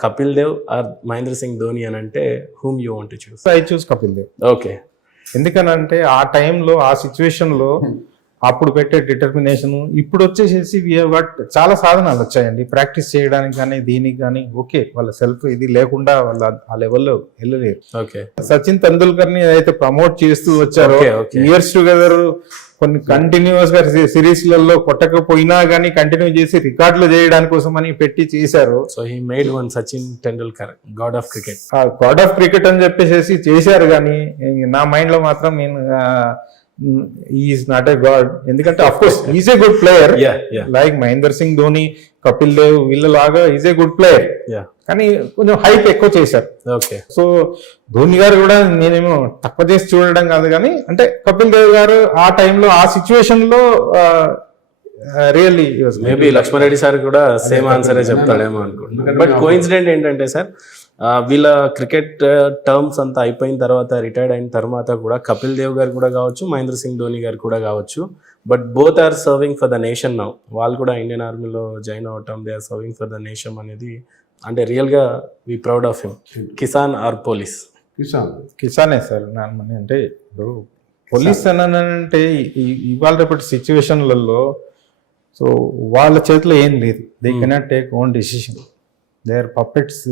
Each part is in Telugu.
కపిల్ దేవ్ ఆర్ మహేంద్ర సింగ్ ధోని అని అంటే whom you want to choose? I choose Kapil Dev. Okay. ఎందుకనంటే ఆ టైంలో ఆ సిచ్యువేషన్లో అప్పుడు పెట్టే డిటర్మినేషన్ ఇప్పుడు వచ్చేసేసి చాలా సాధనాలు వచ్చాయండి ప్రాక్టీస్ చేయడానికి కానీ దీనికి కానీ. ఓకే, వాళ్ళ సెల్ఫ్ ఇది లేకుండా వాళ్ళ ఆ లెవెల్లో వెళ్ళలేరు. ఓకే. సచిన్ తెందూల్కర్ ని అయితే ప్రమోట్ చేస్తూ వచ్చారో Okay. ఇయర్స్ టుగెదర్ కొన్ని కంటిన్యూస్ గా సిరీస్ లలో కొట్టకపోయినా కానీ కంటిన్యూ చేసి రికార్డులు చేయడానికి కోసం అని పెట్టి చేశారు. So he made one Sachin Tendulkar god of cricket. God of cricket అని చెప్పేసి చేశారు కానీ నా మైండ్ లో మాత్రం నేను ఈజ్ నాట్ ఏ గాడ్. ఎందుకంటే of course is a good player like Mahender Singh Dhoni, Kapil Dev వీళ్ళలాగా ఈజ్ ఏ గుడ్ ప్లేయర్. కానీ కొంచెం హైప్ ఎక్కువ చేశారు. ఓకే. సో ధోని గారు కూడా నేనేమో తక్కువ చేసి చూడడం కాదు కానీ అంటే కపిల్ దేవ్ గారు ఆ టైంలో ఆ సిచ్యువేషన్ లో రియల్లీ మేబీ లక్ష్మారెడ్డి సార్ కూడా సేమ్ ఆన్సరే చెప్తాడేమో అనుకుంటున్నాను. బట్ కోఇన్సిడెంట్ ఏంటంటే సార్ వీళ్ళ క్రికెట్ టర్మ్స్ అంతా అయిపోయిన తర్వాత రిటైర్డ్ అయిన తర్వాత కూడా కపిల్ దేవ్ గారు కూడా కావచ్చు, మహేంద్ర సింగ్ ధోని గారు కూడా కావచ్చు, but both are serving for the nation now. వాళ్ళు కూడా ఇండియన్ ఆర్మీలో జాయిన్ అవటం, they are serving for the nation అనేది అంటే రియల్గా we proud of him. Kisan or police? కిసానే సార్. అంటే ఇప్పుడు పోలీస్ అంటే ఇవాళ రేపటి సిచ్యువేషన్లలో సో వాళ్ళ చేతిలో ఏం లేదు. They cannot take own decision. They are puppets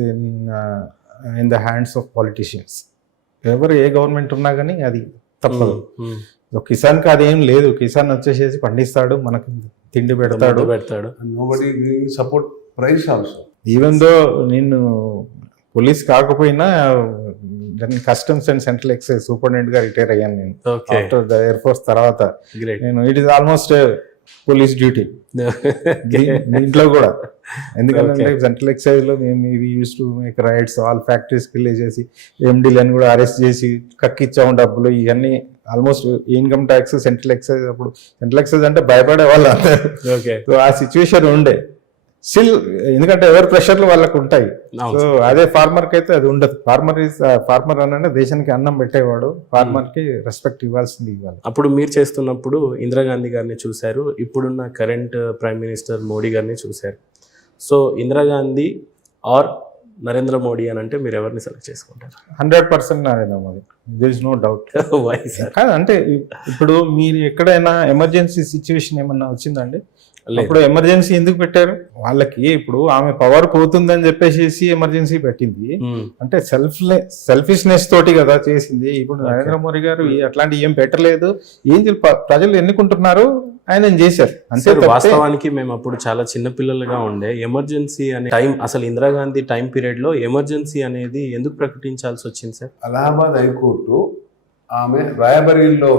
in the hands of politicians. ఎవరు ఏ గవర్నమెంట్ ఉన్నా కానీ అది తప్పదు. కిసాన్కి అదేం లేదు. కిసాన్ వచ్చేసేసి పండిస్తాడు, మనకు తిండి పెడతాడు. Support price also. Even though నేను పోలీస్ కాకపోయినా customs and central excise superintendent గా రిటైర్ అయ్యాను నేను ఆఫ్టర్ ద ఎయిర్ ఫోర్స్ తర్వాత. నేను it is almost police duty దీంట్లో కూడా. ఎందుకంటే సెంట్రల్ ఎక్సైజ్ లో మేము use to make raids, all ఫ్యాక్టరీస్కి వెళ్ళేసేసి ఎండీలను కూడా అరెస్ట్ చేసి కక్కిచ్చాము డబ్బులు. ఇవన్నీ almost income tax, central excise. అప్పుడు సెంట్రల్ ఎక్సైజ్ అంటే భయపడే వాళ్ళు అందరూ. సో ఆ సిచ్యువేషన్ ఉండే స్టిల్, ఎందుకంటే ఎవరి ప్రెషర్లు వాళ్ళకు ఉంటాయి. సో అదే ఫార్మర్ కి అయితే అది ఉండదు. ఫార్మర్ అంటే దేశానికి అన్నం పెట్టేవాడు. ఫార్మర్ కి రెస్పెక్ట్ ఇవ్వాల్సింది ఇవ్వాలి. అప్పుడు మీరు చేస్తున్నప్పుడు ఇందిరాగాంధీ గారిని చూశారు, ఇప్పుడున్న కరెంట్ ప్రైమ్ మినిస్టర్ మోడీ గారిని చూశారు. సో ఇందిరాగాంధీ ఆర్ నరేంద్ర మోడీ అని అంటే మీరు ఎవరిని సెలెక్ట్ చేసుకుంటారు? 100% Narendra Modi. There is no doubt. అంటే ఇప్పుడు మీరు ఎక్కడైనా ఎమర్జెన్సీ సిచ్యువేషన్ ఏమన్నా వచ్చిందండి, అప్పుడు ఎమర్జెన్సీ ఎందుకు పెట్టారు? వాళ్ళకి ఇప్పుడు ఆమె పవర్ పోతుందని చెప్పేసి ఎమర్జెన్సీ పెట్టింది. అంటే సెల్ఫిష్నెస్ తోటి కదా చేసింది. ఇప్పుడు నరేంద్ర మోడీ గారు అట్లాంటి ఏం పెట్టలేదు. ఏం ప్రజలు ఎన్నుకుంటున్నారు, ఆయన చేశారు అంతే. వాస్తవానికి మేము అప్పుడు చాలా చిన్న పిల్లలుగా ఉండే ఎమర్జెన్సీ అనే టైం, అసలు ఇందిరాగాంధీ టైం పీరియడ్ లో ఎమర్జెన్సీ అనేది ఎందుకు ప్రకటించాల్సి వచ్చింది సార్? అలహాబాద్ హైకోర్టు ఆమె రాయబరీలో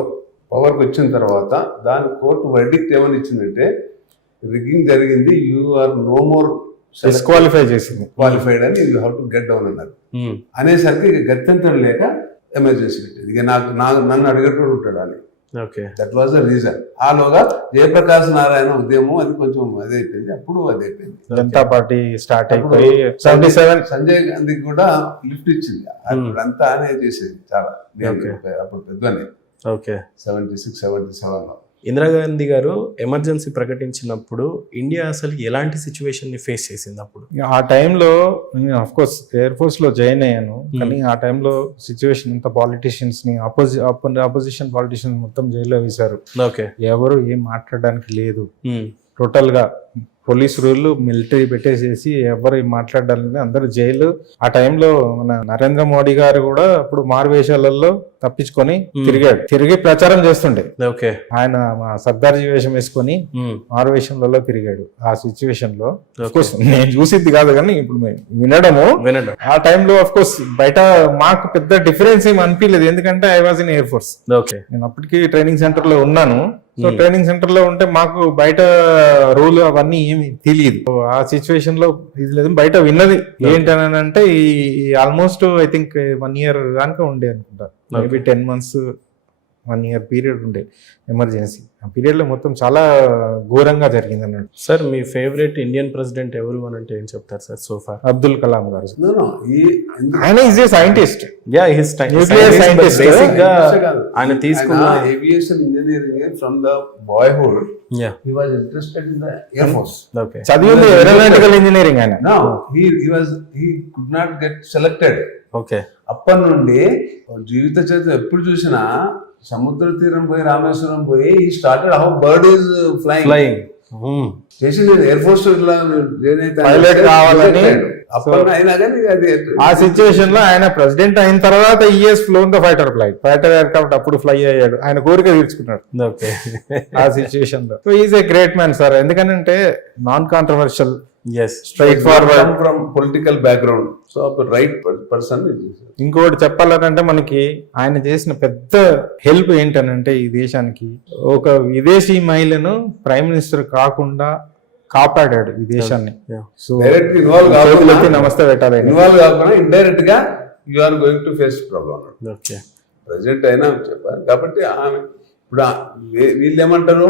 పవర్కి వచ్చిన తర్వాత దాని కోర్టు వర్డిక్ట్ ఏమని ఇచ్చిందంటే రిగ్గింగ్ జరిగింది, you are no more disqualify చేసింది, క్వాలిఫైడ్ అని you have to get down అన్నారు. అనేసరికి గత్యంతరం లేక ఎమర్జెన్సీ పెట్టింది. ఇక నన్ను అడిగేటోడు ఉంటాడు అని. That was the reason. ఆలోగా జయప్రకాష్ నారాయణ ఉద్యమం అది కొంచెం అదే అయిపోయింది. అప్పుడు అదే అయిపోయింది. జనతా పార్టీ స్టార్ట్ అయిపోయి 77 సంజయ్ గాంధీకి కూడా లిఫ్ట్ ఇచ్చింది. అప్పుడంతా అనే చేసేది చాలా. అప్పుడు పెద్దనే 76, 77 లో. ఇందిరాగాంధీ గారు ఎమర్జెన్సీ ప్రకటించినప్పుడు ఇండియా అసలు ఎలాంటి సిచ్యువేషన్ ని ఫేస్ చేసింది? అప్పుడు ఆ టైంలో ఆఫ్ కోర్స్ ఎయిర్ ఫోర్స్ లో జాయిన్ అయ్యాను. కానీ ఆ టైంలో సిచ్యువేషన్ అంతా పాలిటీషియన్స్ ని అపోజిషన్ పాలిటీషియన్స్ మొత్తం జైల్లో వేశారు. ఎవరు ఏం మాట్లాడడానికి లేదు. టోటల్ గా పోలీస్ రూల్, మిలిటరీ పెట్టేసేసి ఎవరు మాట్లాడాలని అందరు జైలు. ఆ టైంలో మన నరేంద్ర మోడీ గారు కూడా అప్పుడు మారువేషాలలో తప్పించుకొని తిరిగి ప్రచారం చేస్తుండే. ఆయన సర్దార్జీ వేషం వేసుకొని మారువేషంలలో తిరిగాడు. ఆ సిచ్యువేషన్ లో నేను చూసింది కాదు కానీ ఇప్పుడు వినడము. ఆ టైంలో ఆఫ్ కోర్స్ బయట మాకు పెద్ద డిఫరెన్స్ ఏమి అనిపించలేదు. ఎందుకంటే I was in air force. నేను అప్పటికి ట్రైనింగ్ సెంటర్ లో ఉన్నాను. సో ట్రైనింగ్ సెంటర్ లో ఉంటే మాకు బయట రూల్ అవన్నీ ఏమి తెలియదు. ఆ సిచ్యువేషన్ లో ఇది లేదు. బయట విన్నది ఏంటని అంటే ఈ ఆల్మోస్ట్ ఐ థింక్ 1 year దాకా ఉండే అనుకుంటా. మేబీ 10 months 1 year పీరియడ్ ఉండే ఎమర్జెన్సీ. ఆ పీరియడ్లో మొత్తం చాలా ఘోరంగా జరిగింది అన్నట్టు. సార్ మీ ఫేవరెట్ ఇండియన్ ప్రెసిడెంట్ ఎవరు అని అంటే ఏం చెప్తారు సార్ సోఫా? అబ్దుల్ కలాం గారు. No, no. ఆయన is a scientist. Yeah his Nuclear scientist. Basic గా ఆయన తీసుకున్న aviation engineering from the boyhood yeah he was interested in the air force. Okay చదివింది ఏరోనాటికల్ ఇంజనీరింగ్ ఆయన. No, he could not get selected. Okay అప్పటి నుండి జీవిత చరిత్ర ఎప్పుడు చూసినా సముద్ర తీరం పోయి రామేశ్వరం పోయి ఈ started how bird is flying చేసింది ఎయిర్ ఫోర్స్ Pilot కావాలని. అప్పటి అయినా కానీ అది ఆ సిచ్యువేషన్ లో ఆయన ప్రెసిడెంట్ అయిన తర్వాత he's flown the fighter aircraft అప్పుడు ఫ్లై అయ్యాడు. ఆయన కోరిక తీర్చుకున్నాడు ఓకే ఆ సిచ్యువేషన్ లో. So is a great man sir. ఎందుకంటే non controversial, he's straightforward. From political background. So right person. ఇంకోటి చెప్పాలంటే మనకి ఆయన చేసిన పెద్ద హెల్ప్ ఏంటనంటే ఈ దేశానికి ఒక విదేశీ మహిళను ప్రైమ్ మినిస్టర్ కాకుండా కాపాడాడు ఈ దేశాన్ని. సో డైరెక్ట్ ఇన్వాల్వ్ కాకుండా నమస్తే పెట్టాలి. ఇన్వాల్వ్ కాకుండా ఇండైరెక్ట్ గా you are going to face problem. Okay president అయినా చెప్పారు కాబట్టి ఆమె ఇప్పుడు వీళ్ళు ఏమంటారు,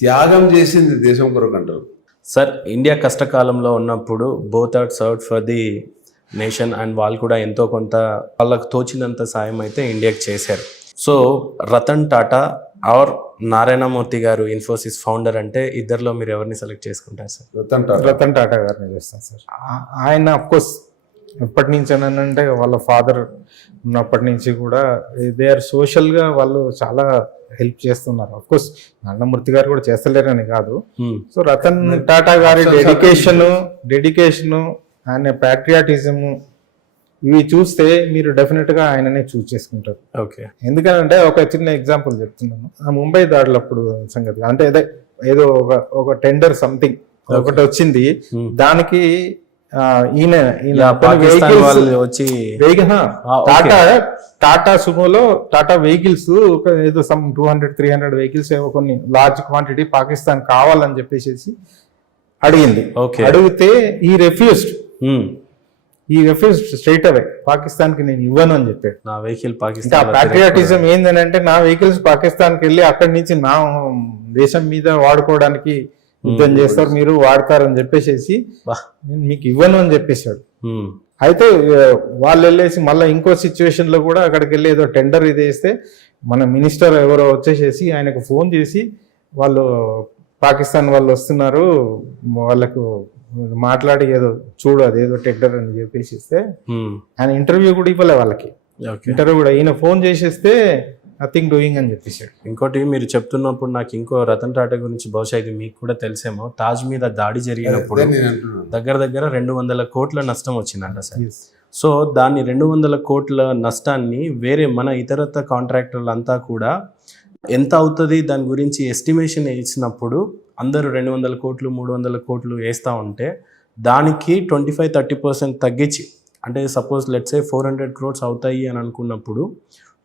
త్యాగం చేసింది దేశం కొరకు అంటారు. సార్ ఇండియా కష్టకాలంలో ఉన్నప్పుడు both are served for the nation and వాళ్ళు కూడా ఎంతో కొంత వాళ్ళకు తోచినంత సాయం అయితే ఇండియాకి చేశారు. సో రతన్ టాటా ఆర్ నారాయణ మూర్తి గారు ఇన్ఫోసిస్ ఫౌండర్ అంటే ఇద్దరిలో మీరు ఎవరిని సెలెక్ట్ చేసుకుంటారు సార్? రతన్ టాటా గారిని చేస్తాను సార్. ఆయన అఫ్కోర్స్ ఎప్పటి నుంచి అంటే వాళ్ళ ఫాదర్ ఉన్నప్పటి నుంచి కూడా దే ఆర్ సోషల్గా వాళ్ళు చాలా హెల్ప్ చేస్తున్నారు. అఫ్కోర్స్ నారాయణమూర్తి గారు కూడా చేస్తలేరని కాదు. సో రతన్ టాటా గారి డెడికేషను ఆయన ప్యాట్రియాటిజము ఇవి చూస్తే మీరు డెఫినెట్ గా ఆయననే చూస్ చేసుకుంటారు. ఓకే ఎందుకంటే ఒక చిన్న ఎగ్జాంపుల్ చెప్తున్నాను. ఆ ముంబై దాడులప్పుడు సంగతి అంటే ఏదో ఒక టెండర్ సంథింగ్ ఒకటి వచ్చింది. దానికి ఈయన వచ్చి టాటా సుమోలో టాటా వెహికల్స్ ఏదో సమ్ 200-300 వెహికల్స్ ఏవో కొన్ని లార్జ్ క్వాంటిటీ పాకిస్తాన్ కావాలని చెప్పేసి అడిగింది. అడిగితే ఈ రెఫ్యూజ్డ్ స్ట్రైట్ అవే పాకిస్తాన్ కి నేను ఇవ్వను అని చెప్పాడు. నా వెహికల్ పాకిస్తాన్ ప్యాట్రియాటిజం ఏంటంటే నా వెహికల్స్ పాకిస్తాన్ కి వెళ్ళి అక్కడి నుంచి నా దేశం మీద వాడుకోవడానికి యుద్ధం చేస్తారు, మీరు వాడతారని చెప్పేసి నేను మీకు ఇవ్వను అని చెప్పేశాడు. అయితే వాళ్ళు వెళ్ళేసి మళ్ళీ ఇంకో సిచ్యువేషన్ లో కూడా అక్కడికి వెళ్ళి ఏదో టెండర్ ఇది వేస్తే మన మినిస్టర్ ఎవరో వచ్చేసేసి ఆయనకు ఫోన్ చేసి వాళ్ళు పాకిస్తాన్ వాళ్ళు వస్తున్నారు, వాళ్ళకు మాట్లాడి ఏదో చూడు అదేదో టెండర్ అని చెప్పేసి ఇస్తే ఆయన ఇంటర్వ్యూ కూడా ఇవ్వలే వాళ్ళకి. ఇంటర్వ్యూ కూడా ఈయన ఫోన్ చేసేస్తే నథింగ్ డూయింగ్ అని చెప్పేసాడు. ఇంకోటి మీరు చెప్తున్నప్పుడు నాకు ఇంకో రతన్ టాటా గురించి బహుశా ఇది మీకు కూడా తెలిసేమో, తాజ్ మీద దాడి జరిగినప్పుడు దగ్గర 200 కోట్ల నష్టం వచ్చిందంట సార్. సో దాన్ని 200 కోట్ల నష్టాన్ని వేరే మన ఇతరత్ర కాంట్రాక్టర్లు అంతా కూడా ఎంత అవుతుంది దాని గురించి ఎస్టిమేషన్ ఇచ్చినప్పుడు అందరూ 200 కోట్లు 300 కోట్లు వేస్తూ ఉంటే దానికి 25-30% తగ్గించి, అంటే సపోజ్ లెట్స్ సే 400 crores అవుతాయి అని అనుకున్నప్పుడు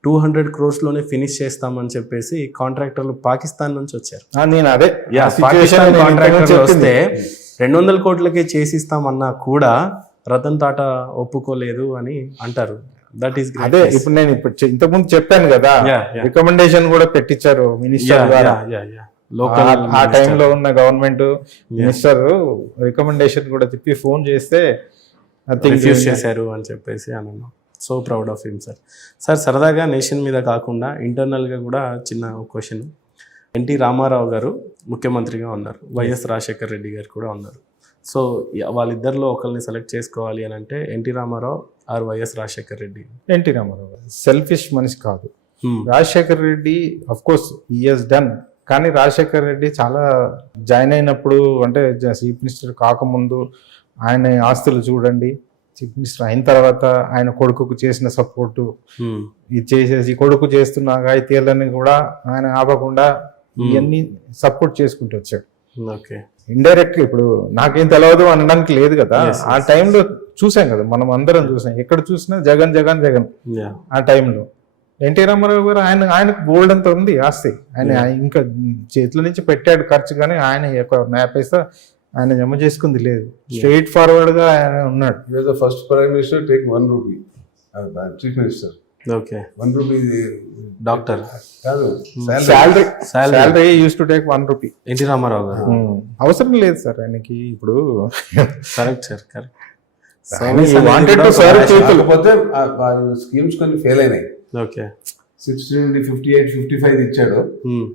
200 crores-లోనే ఫినిష్ చేస్తామని చెప్పేసి కాంట్రాక్టర్లు పాకిస్తాన్ నుంచి వచ్చారు. నేను అదే పాకిస్తాన్ కాంట్రాక్టర్లు వస్తే 200 కోట్లకే చేసిస్తామన్నా కూడా రతన్ టాటా ఒప్పుకోలేదు అని అంటారు. దట్ ఈస్ అదే ఇప్పుడు నేను ఇంతకుముందు చెప్పాను కదా, రికమెండేషన్ కూడా పెట్టించారు మినిస్టర్ ద్వారా. ఆ టైంలో ఉన్న గవర్నమెంట్ మినిస్టర్ రికమెండేషన్ కూడా చెప్పి ఫోన్ చేస్తే రిఫ్యూజ్ చేశారు అని చెప్పేసి అన్నాను. So proud of him sir. Sir సరదాగా నేషన్ మీద కాకుండా ఇంటర్నల్గా కూడా చిన్న క్వశ్చన్. ఎన్టీ రామారావు గారు ముఖ్యమంత్రిగా ఉన్నారు, వైఎస్ రాజశేఖర్ రెడ్డి గారు కూడా ఉన్నారు. సో వాళ్ళిద్దరిలో ఒకరిని సెలెక్ట్ చేసుకోవాలి అని అంటే NT Ramarao are YS Rajasekhar Reddy? NT Ramarao selfish మనిషి కాదు. Rajasekhar Reddy of course he has done, కానీ రాజశేఖర్ రెడ్డి చాలా జాయిన్ అయినప్పుడు అంటే చీఫ్ మినిస్టర్ కాకముందు ఆయన ఆస్తులు చూడండి, చీఫ్ మినిస్టర్ అయిన తర్వాత ఆయన కొడుకుకు చేసిన సపోర్టు ఇది చేసేసి కొడుకు చేస్తున్న అఘాయితీయాలని కూడా ఆయన ఆపకుండా ఇవన్నీ సపోర్ట్ చేసుకుంటూ వచ్చాడు. ఓకే, ఇండైరెక్ట్ ఇప్పుడు నాకేం తెలియదు అనడానికి లేదు కదా. ఆ టైంలో చూసాం కదా, మనం అందరం చూసాం, ఎక్కడ చూసినా జగన్ జగన్ జగన్. ఆ టైంలో ఎన్టీ రామారావు గారు ఆయనకు బోల్డ్ అంత ఉంది ఆస్తి, ఆయన ఇంకా చేతుల నుంచి పెట్టాడు ఖర్చు, కానీ ఆయన నయా పైసా ఆయన జమ చేసుకుంది లేదు. స్ట్రైట్ ఫార్వర్డ్ గా ఆయన ఉన్నాడు. First prime minister take 1 rupee chief minister. Okay 1 rupee doctor కాదు salary use to take 1 rupee. NT Rama Rao గారు అవసరం లేదు సార్ ఆయనకి ఇప్పుడు. Correct sir correct. కాకపోతే స్కీమ్స్ కొన్ని ఫెయిల్ అయినాయి. ఓకే 60 నుండి 58, 55 ఇచ్చాడు.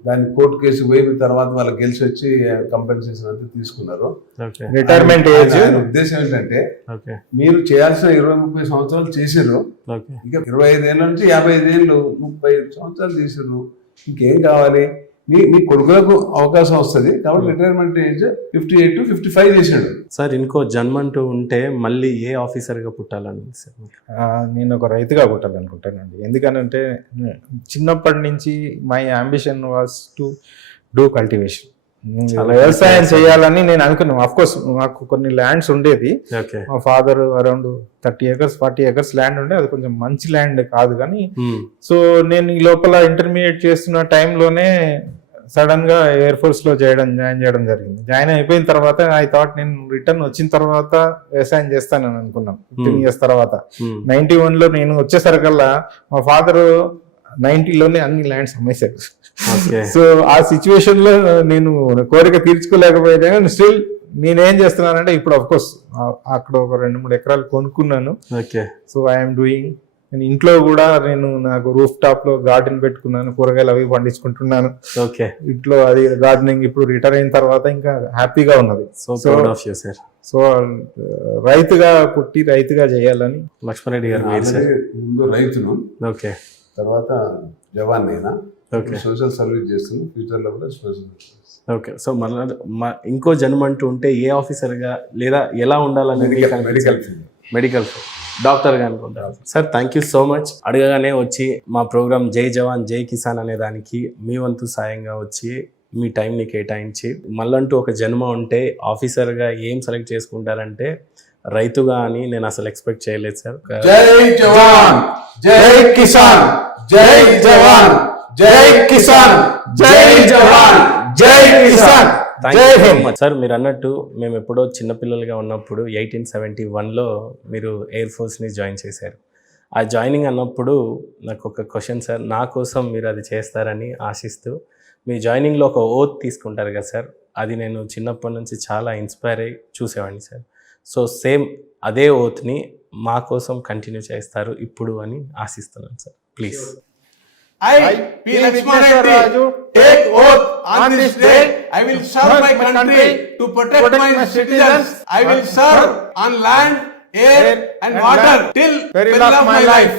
దాన్ని కోర్టు కేసు పోయిన తర్వాత వాళ్ళకి గెలిచి వచ్చి కంపెన్సేషన్ అంతా తీసుకున్నారు. రిటైర్మెంట్ ఏజ్ ఉద్దేశం ఏంటంటే మీరు చేయాల్సిన 20-30 సంవత్సరాలు చేసిర్రు, ఇక 25 ఏళ్ళ నుంచి 55 ఏళ్ళు 30 సంవత్సరాలు చేసిర్రు, ఇంకేం కావాలి? మీ కొడుకులకు అవకాశం వస్తుంది కాబట్టి రిటైర్మెంట్ ఏజ్ 58 to 55 చేశాడు. సార్ ఇంకో జన్మంటూ ఉంటే మళ్ళీ ఏ ఆఫీసర్గా పుట్టాలని సార్? నేను ఒక రైతుగా పుట్టాలనుకుంటానండి. ఎందుకనంటే చిన్నప్పటి నుంచి my ambition was to do cultivation. వ్యవసాయం చేయాలని నేను అనుకున్నాను. అఫ్ కోర్స్ నాకు కొన్ని ల్యాండ్స్ ఉండేది. మా father around 30 acres 40 acres land ఉండే, అది కొంచెం మంచి ల్యాండ్ కాదు కానీ. సో నేను ఈ లోపల ఇంటర్మీడియట్ చేస్తున్న టైంలోనే సడన్ గా ఎయిర్ ఫోర్స్ లో జాయిన్ చేయడం జరిగింది. జాయిన్ అయిపోయిన తర్వాత ఐ థాట్ నేను రిటర్న్ వచ్చిన తర్వాత వ్యవసాయం చేస్తానని అనుకున్నాను. 15 years తర్వాత 91 లో నేను వచ్చేసరికల్లా మా ఫాదర్ 90లోనే అన్ని ల్యాండ్స్ అమ్మేశారు. సో ఆ సిచ్యువేషన్ లో నేను కోరిక తీర్చుకోలేకపోయినా స్టిల్ నేనేం చేస్తున్నానంటే ఇప్పుడు అఫ్ కోర్స్ అక్కడ ఒక 2-3 ఎకరాలు కొనుక్కున్నాను. So I'm doing. నేను ఇంట్లో కూడా నాకు రూఫ్ టాప్ లో గార్డెన్ పెట్టుకున్నాను, కూరగాయలు అవి పండించుకుంటున్నాను. ఇంట్లో అది గార్డెనింగ్ ఇప్పుడు రిటైర్ అయిన తర్వాత ఇంకా హ్యాపీగా ఉన్నది. సో రైతుగా పుట్టి రైతుగా చేయాలని లక్ష్మణ్ రెడ్డి గారు ముందు రైతును, తర్వాత జవాన్ అయినా సోషల్ సర్వీస్ చేస్తున్నాను, ఫ్యూచర్ లో కూడా సోషల్ సర్వీస్. ఓకే. సో మళ్ళీ ఇంకో జన్మ అంటూ ఉంటే ఏ ఆఫీసర్గా లేదా ఎలా ఉండాలని? మెడికల్ డాక్టర్గా అనుకుంటారు sir. Thank you so much. అడగగానే వచ్చి మా ప్రోగ్రామ్ జై జవాన్ జై కిసాన్ అనే దానికి మీ వంతు సాయంగా వచ్చి మీ టైంని కేటాయించి మళ్ళంటూ ఒక జన్మ ఉంటే ఆఫీసర్గా ఏం సెలెక్ట్ చేసుకుంటారంటే రైతుగా అని నేను అసలు ఎక్స్పెక్ట్ చేయలేదు సార్. జై జవాన్ జై కిసాన్, జై జవాన్ జై కిసాన్, జై జవాన్ జై కిసాన్. సార్ మీరు అన్నట్టు మేము ఎప్పుడో చిన్నపిల్లలుగా ఉన్నప్పుడు 1871లో మీరు ఎయిర్ ఫోర్స్ని జాయిన్ చేశారు. ఆ జాయినింగ్ అన్నప్పుడు నాకు ఒక క్వశ్చన్ సార్, నా కోసం మీరు అది చేస్తారని ఆశిస్తూ మీ జాయినింగ్లో ఒక ఓత్ తీసుకుంటారు కదా సార్, అది నేను చిన్నప్పటి నుంచి చాలా ఇన్స్పైర్ అయ్యి చూసేవాడిని సార్. సో సేమ్ అదే ఓత్ని మా కోసం కంటిన్యూ చేస్తారు ఇప్పుడు అని ఆశిస్తున్నాను sir. Please. I, P. Lakshman Reddy, take oath on this day. I will serve my country to protect my citizens. I will serve on land, air and water till the end of my life.